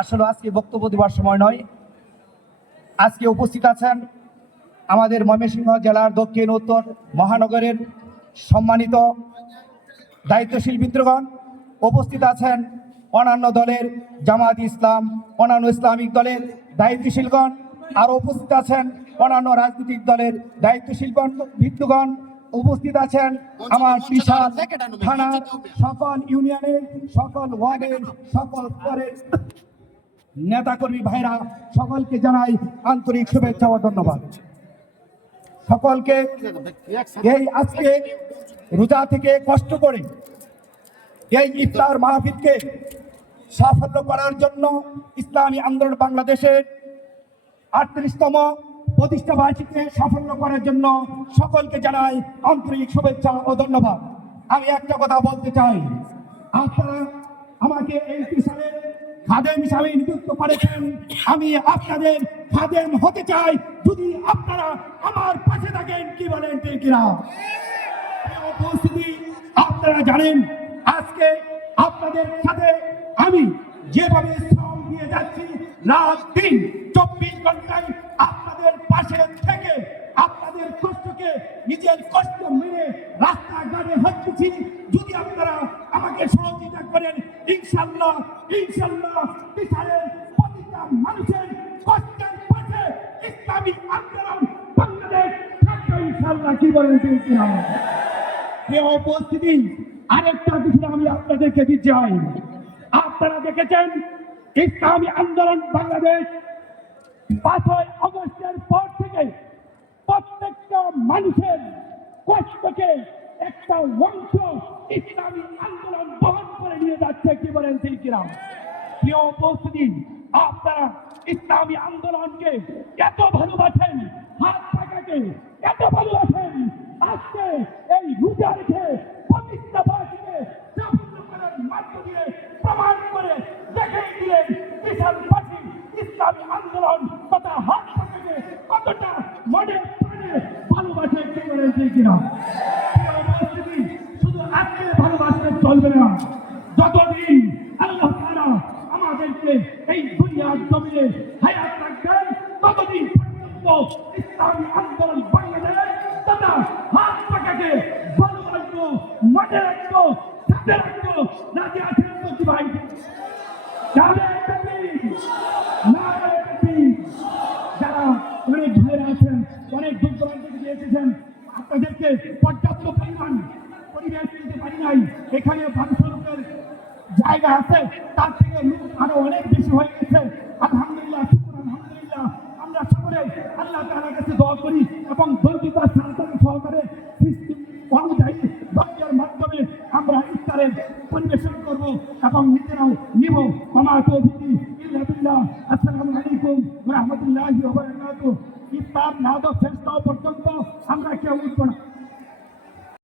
আসলে আজকে বক্তব্য দেওয়ার সময় নয়। আজকে উপস্থিত আছেন আমাদের ময়মনসিংহ জেলার দক্ষিণ উত্তর মহানগরের সম্মানিত দায়িত্বশীল মিত্রগণ, উপস্থিত আছেন অন্যান্য দলের জামায়াত ইসলাম, অন্যান্য ইসলামিক দলের দায়িত্বশীলগণ, আর উপস্থিত আছেন অন্যান্য রাজনৈতিক দলের দায়িত্বশীলগণ ভিত্তিগণ, উপস্থিত আছেন আমার বিশাল থানার সকল ইউনিয়নের, সকল ওয়ার্ডের, সকল স্তরের নেতাকর্মী ভাইরা, সকলকে জানাই আন্তরিক শুভেচ্ছা ও ধন্যবাদ। সকলকে এই আজকে রোজা থেকে কষ্ট করে এই ইফতার মাহফিলকে সাফল্য করার জন্য ইসলামী আন্দোলন বাংলাদেশের 38তম প্রতিষ্ঠা বার্ষিকীকে সাফল্য করার জন্য সকলকে জানাই আন্তরিক শুভেচ্ছা ও ধন্যবাদ। আমি একটা কথা বলতে চাই, আপনারা আমাকে এই সালের খাদেম হিসাবে নিযুক্ত করেছেন, আমি আপনাদের খাদেম হতে চাই যদি আপনারা আমার পাশে থাকেন। কি বলেন ঠিক কিনা? উপস্থিতি, আপনারা জানেন আজকে আপনাদের সাথে আমি যেভাবে শ্রম দিয়ে যাচ্ছি, রাত দিন 24 ঘন্টায় আপনাদের পাশে থেকে আপনাদের কষ্টকে নিজের কষ্ট মেনে রাস্তাঘাটে হাঁটতেছি। যদি আপনারা আমাকে সহযোগিতা করেন, ইনশাল্লাহ ইনশাল্লাহ বিশালের প্রতিটা মানুষের কষ্টের পাশে ইসলামী আন্দোলন বাংলাদেশ থাকবে ইনশাল্লাহ। কি বলেন ঠিক কিনা? প্রিয় উপস্থিতি, আরেকটা বিষয় আমি আপনাদেরকে দিতে চাই। আপনারা দেখেছেন ইসলামী আন্দোলন বাংলাদেশ 5ই আগস্টের পর থেকে প্রত্যেকটা মানুষের কষ্টকে একটা অংশ ইসলামী আন্দোলন বহন করে নিয়ে যাচ্ছে। কি বলেন ঠিক কিনা? প্রিয় উপস্থিতি, আপনারা ইসলামী আন্দোলনকে এত ভালোবাসেন, হাত পাকাকে এত ভালোবাসেন, আজকে এই রোজা রেখে প্রতিষ্ঠা বার্ষিকীকে সাফল্য করার মাধ্য দিয়ে প্রমাণ করে দেখিয়ে দিলেন বিশালবাসী ইসলামী আন্দোলন তথা হাত পাকাকে কতটা মনে প্রাণে ভালোবাসে। কি বলেন ঠিক কিনা? শুধু আজকে ভালোবাসতে চলবে না, যতদিন আল্লাহ তাআলা আমাদেরকে এই দুনিয়ার জমিনে হায়াত রাখবেন ততদিন পর্যন্ত ইসলামী আন্দোলন বাংলাদেশ তথা হাত পাকাকে ভালোবাসবো, মনে রাখবো, সাথে রাখবো। রাজি আছেন তো কি ভাই? যারা অনেক ভাইরা আছেন, অনেক দূর দূরান্ত থেকে এসেছেন, আপনাদেরকে পর্যাপ্ত পরিমাণ পরিবেশ দিতে পারি নাই। এখানে ভারতের জায়গা আছে, তার থেকে লোক আরো অনেক বেশি হয়ে গেছে। আলহামদুলিল্লাহ, শুকর আলহামদুলিল্লাহ। আমরা সকলে আল্লাহ তাআলার কাছে দোয়া করি এবং দৈবিক সহকারে অনুযায়ী ধৈর্যের মাধ্যমে আমরা ইফতারের পরিবেশন করব এবং নিজেরাও নিব। আমার তৌফিক ইল্লা বিল্লাহ। আসসালামু আলাইকুম ওয়া রাহমাতুল্লাহি ওয়া বারাকাতুহু। ইফতার না তো শেষ হওয়া পর্যন্ত আমরা কেউ উঠব না।